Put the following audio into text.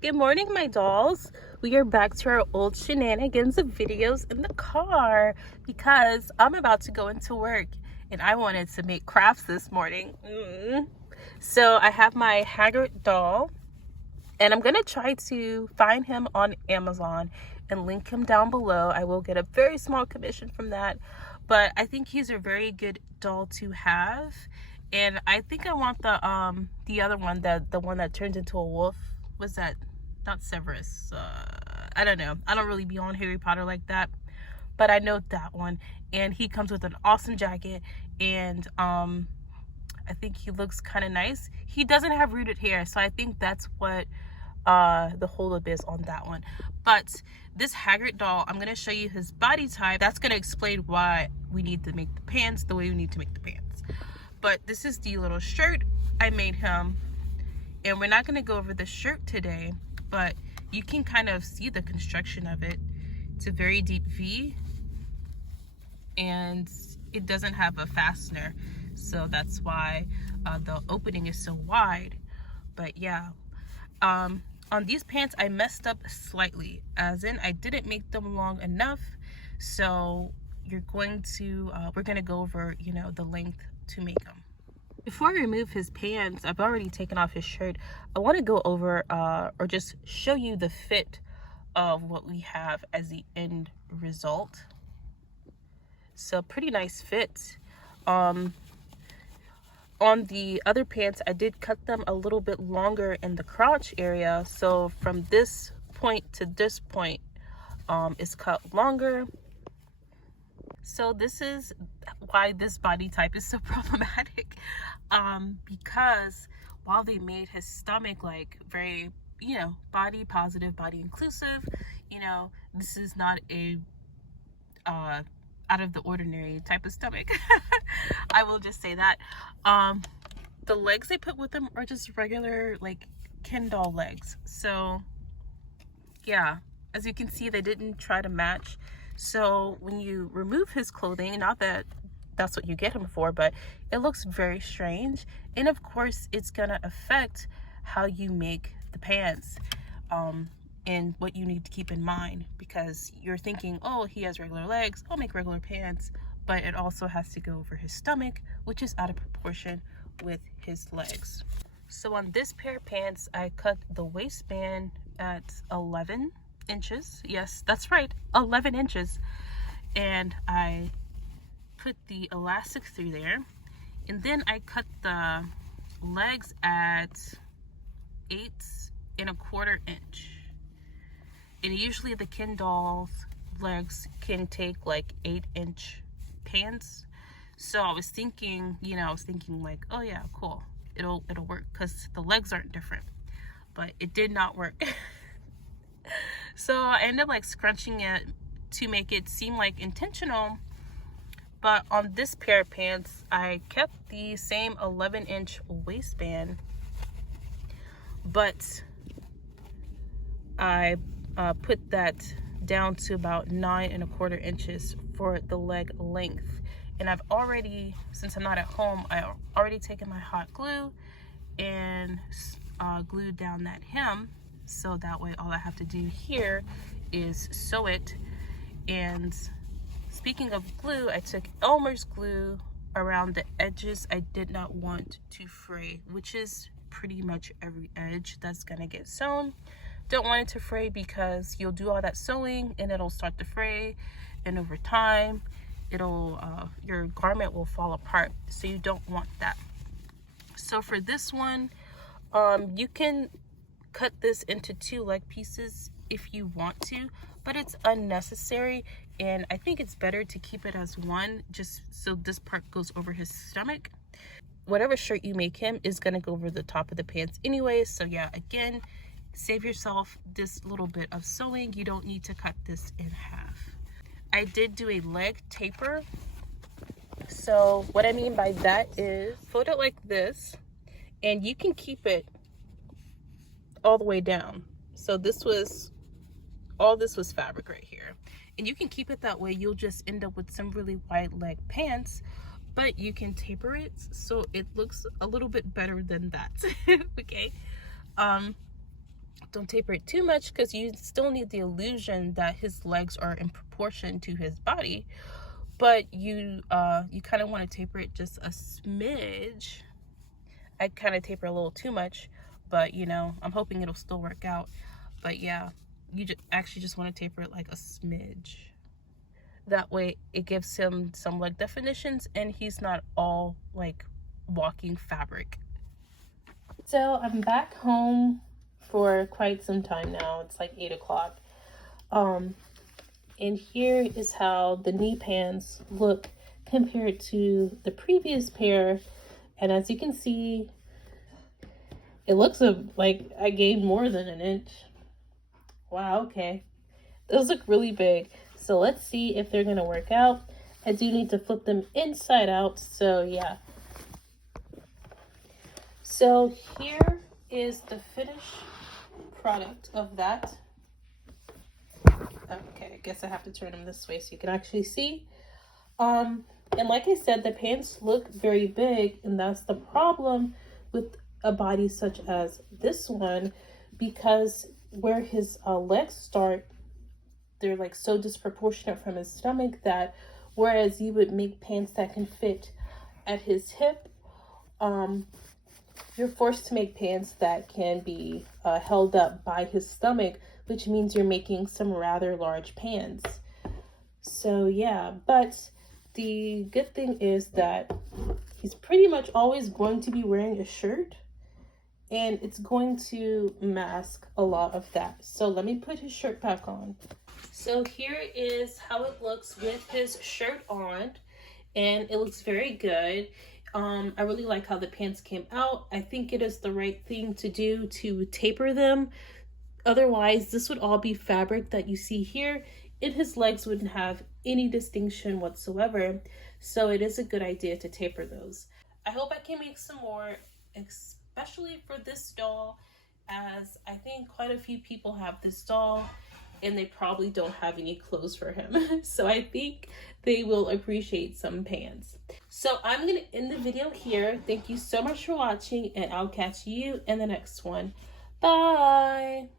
Good morning, my dolls. We are back to our old shenanigans of videos in the car because I'm about to go into work and I wanted to make crafts this morning. So I have my Hagrid doll and I'm gonna try to find him on Amazon and link him down below. I will get a very small commission from that, but I think he's a very good doll to have. And I think I want the other one, the one that turns into a wolf. Was that not Severus? I don't know. I don't really be on Harry Potter like that, but I know that one. And he comes with an awesome jacket, and I think he looks kind of nice. He doesn't have rooted hair, so I think that's what the holdup is on that one. But this Hagrid doll, I'm going to show you his body type. That's going to explain why we need to make the pants the way we need to make the pants. But this is the little shirt I made him, and we're not going to go over the shirt today, but you can kind of see the construction of it. It's a very deep V, and it doesn't have a fastener, so that's why the opening is so wide. But yeah, on these pants I messed up slightly, as in I didn't make them long enough. So we're going to go over, the length to make them. Before I remove his pants, I've already taken off his shirt. I want to go over or just show you the fit of what we have as the end result. So pretty nice fit. On the other pants, I did cut them a little bit longer in the crotch area. So from this point to this point is cut longer. So this is why this body type is so problematic, because while they made his stomach like very, body positive, body inclusive, this is not a out of the ordinary type of stomach. I will just say that. The legs they put with them are just regular like Ken doll legs. So yeah, as you can see, they didn't try to match. So when you remove his clothing, not that that's what you get him for, but it looks very strange. And of course, it's gonna affect how you make the pants and what you need to keep in mind, because you're thinking, oh, he has regular legs, I'll make regular pants. But it also has to go over his stomach, which is out of proportion with his legs. So on this pair of pants, I cut the waistband at 11 inches. Yes, that's right, 11 inches. And I put the elastic through there, and then I cut the legs at 8¼ inch. And usually the Ken doll's legs can take like 8-inch pants. So I was thinking, like, oh yeah, cool, it'll work because the legs aren't different. But it did not work. So I ended up like scrunching it to make it seem like intentional. But on this pair of pants, I kept the same 11-inch waistband, but I put that down to about 9¼ inches for the leg length. And I've already, since I'm not at home, I already taken my hot glue and glued down that hem. So that way all I have to do here is sew it. And speaking of glue, I took Elmer's glue around the edges. I did not want to fray, which is pretty much every edge that's gonna get sewn. Don't want it to fray because you'll do all that sewing and it'll start to fray, and over time it'll your garment will fall apart, so you don't want that. So for this one, you can cut this into 2 leg pieces if you want to, but it's unnecessary, and I think it's better to keep it as one, just so this part goes over his stomach. Whatever shirt you make him is going to go over the top of the pants anyway. So yeah, again, save yourself this little bit of sewing. You don't need to cut this in half. I did do a leg taper. So what I mean by that is fold it like this, and you can keep it all the way down. So all this was fabric right here, and you can keep it that way. You'll just end up with some really wide leg pants, but you can taper it so it looks a little bit better than that. Okay. Don't taper it too much because you still need the illusion that his legs are in proportion to his body. But you kind of want to taper it just a smidge. I kind of taper a little too much, but you know, I'm hoping it'll still work out. But yeah, you actually just want to taper it like a smidge. That way it gives him some leg definitions and he's not all like walking fabric. So I'm back home for quite some time now. It's like 8 o'clock. And here is how the knee pants look compared to the previous pair. And as you can see, it looks like I gained more than an inch. Wow, okay. Those look really big. So let's see if they're gonna work out. I do need to flip them inside out, so yeah. So here is the finished product of that. Okay, I guess I have to turn them this way so you can actually see. And like I said, the pants look very big, and that's the problem with a body such as this one, because where his legs start, they're like so disproportionate from his stomach that whereas you would make pants that can fit at his hip, you're forced to make pants that can be held up by his stomach, which means you're making some rather large pants. So yeah, but the good thing is that he's pretty much always going to be wearing a shirt, and it's going to mask a lot of that. So let me put his shirt back on. So here is how it looks with his shirt on, and it looks very good. I really like how the pants came out. I think it is the right thing to do to taper them. Otherwise, this would all be fabric that you see here, and his legs wouldn't have any distinction whatsoever. So it is a good idea to taper those. I hope I can make some more, especially for this doll, as I think quite a few people have this doll and they probably don't have any clothes for him. So I think they will appreciate some pants. So I'm gonna end the video here. Thank you so much for watching, and I'll catch you in the next one. Bye.